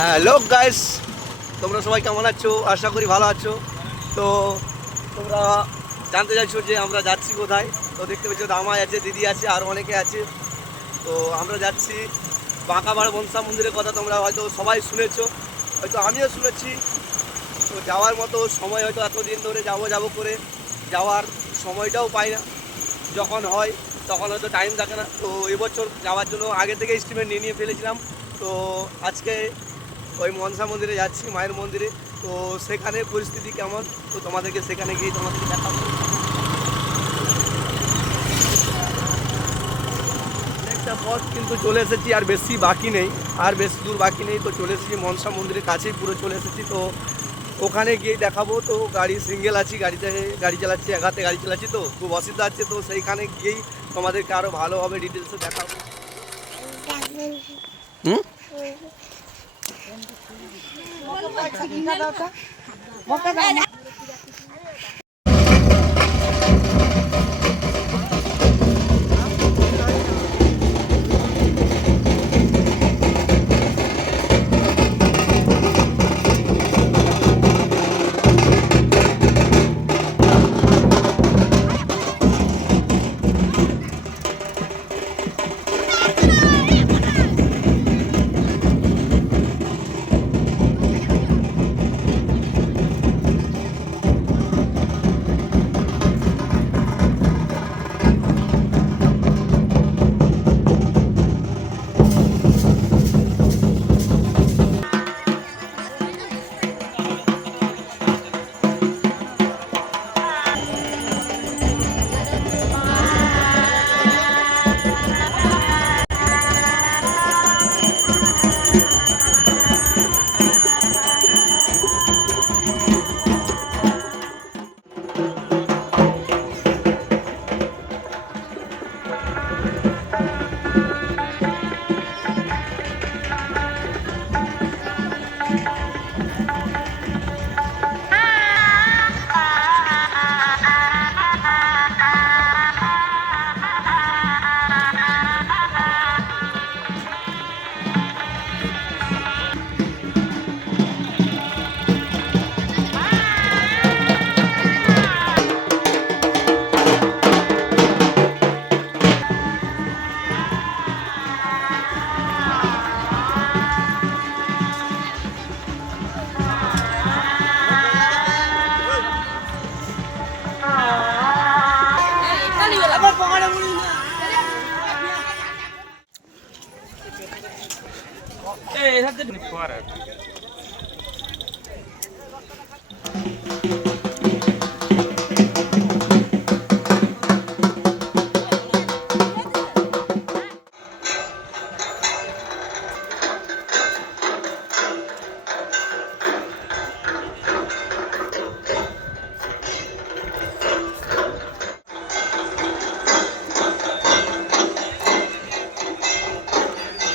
Hello guys, তোমরা সবাই কেমন আছো? আশা করি ভালো আছো। তো তোমরা জানতে চাইছো যে আমরা যাচ্ছি কোথায়। তো দেখতে পাচ্ছ দামাই আছে, দিদি আছে, আর অনেকে আছে। তো আমরা যাচ্ছি বাঁকাবাড় মনসা মন্দিরের কথা তোমরা হয়তো সবাই শুনেছো, হয়তো আমিও শুনেছি। তো যাওয়ার মতো সময় হয়তো এতদিন ধরে যাবো করে যাওয়ার সময়টাও পাই না। যখন হয় তখন হয়তো টাইম থাকে না। তো এবছর যাওয়ার জন্য আগে থেকে এস্টিমেট নিয়ে ফেলেছিলাম। তো আজকে ওই মনসা মন্দিরে যাচ্ছি, মায়ের মন্দিরে। তো সেখানে পরিস্থিতি কেমন, তো তোমাদেরকে সেখানে গিয়ে তোমাদেরকে দেখাবো। একটা পথ কিন্তু চলে এসেছি, আর বেশি বাকি নেই, আর বেশি দূর বাকি নেই। তো চলে এসেছি মনসা মন্দিরের কাছেই, পুরো চলে এসেছি। তো ওখানে গিয়ে দেখাবো। তো গাড়ি সিঙ্গেল আছি, গাড়ি চালাচ্ছি, এক হাতে গাড়ি চালাচ্ছি, তো খুব অসুবিধা আছে। তো সেইখানে গিয়েই তোমাদেরকে আরও ভালোভাবে ডিটেলসে দেখাবো। হুম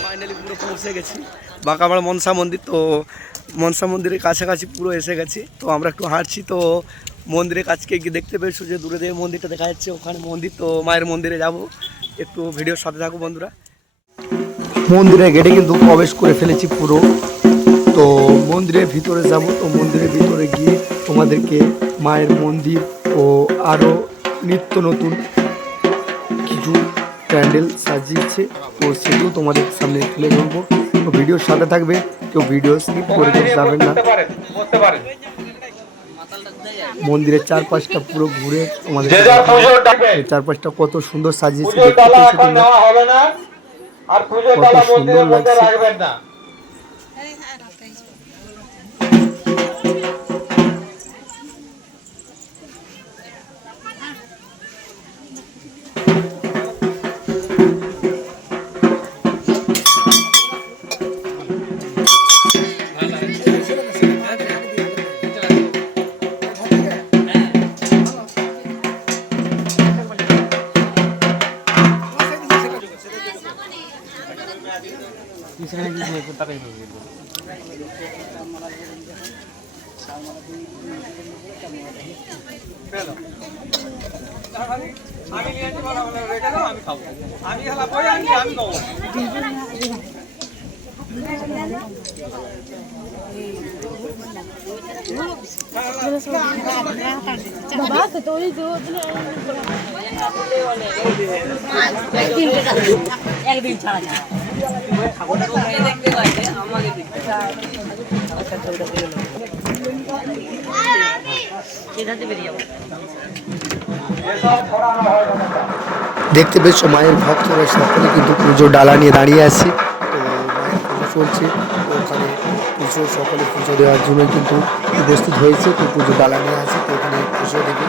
ফাইনালি পুরো পৌঁছে গেছি বাঁকাবাড় মনসা মন্দির। তো মনসা মন্দিরের কাছাকাছি পুরো এসে গেছি। তো আমরা একটু হাঁটছি। তো মন্দিরের কাছকে গিয়ে দেখতে পেয়েছো যে দূরে দিয়ে মন্দিরটা দেখা যাচ্ছে, ওখানে মন্দির। তো মায়ের মন্দিরে যাব, একটু ভিডিওর সাথে থাকো বন্ধুরা। মন্দিরের গেটে কিন্তু প্রবেশ করে ফেলেছি পুরো। তো মন্দিরের ভিতরে যাব। তো মন্দিরের ভিতরে গিয়ে তোমাদেরকে মায়ের মন্দির ও আরও নিত্য নতুন কিছু প্যান্ডেল সাজিয়েছে, তো সেগুলো তোমাদের সামনে তুলে ধরবো। তো ভিডিওর সাথে থাকবে, কেউ ভিডিও স্কিপ করে যাবেন না। মন্দিরের চারপাশটা পুরো ঘুরে তোমাদের চারপাশটা কত সুন্দর সাজিয়েছে, কত সুন্দর লাগছে। আমি নিয়ে আসি, ভালো ভালো রেখে দাও, আমি খাবো। আমি খেলা পরে আমি খাবো। একদিন ছাড়া দেখতে পেয়েছ মায়ের ভক্তরা সকলে কিন্তু পুজো ডালা নিয়ে দাঁড়িয়ে আছে। তো মায়ের পুজো চলছে, তো ওখানে পুজো সকলে পুজো দেওয়ার জন্য কিন্তু উপস্থিত হয়েছে। তো পুজো ডালা নিয়ে আছে, তো ওখানে পুজো দেবে।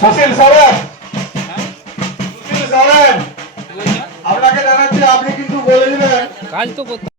সুশীল সরেন, সুশীল সরেন, আপনাকে জানাচ্ছি আপনি কিন্তু বলে দিবেন কাজ তো করতে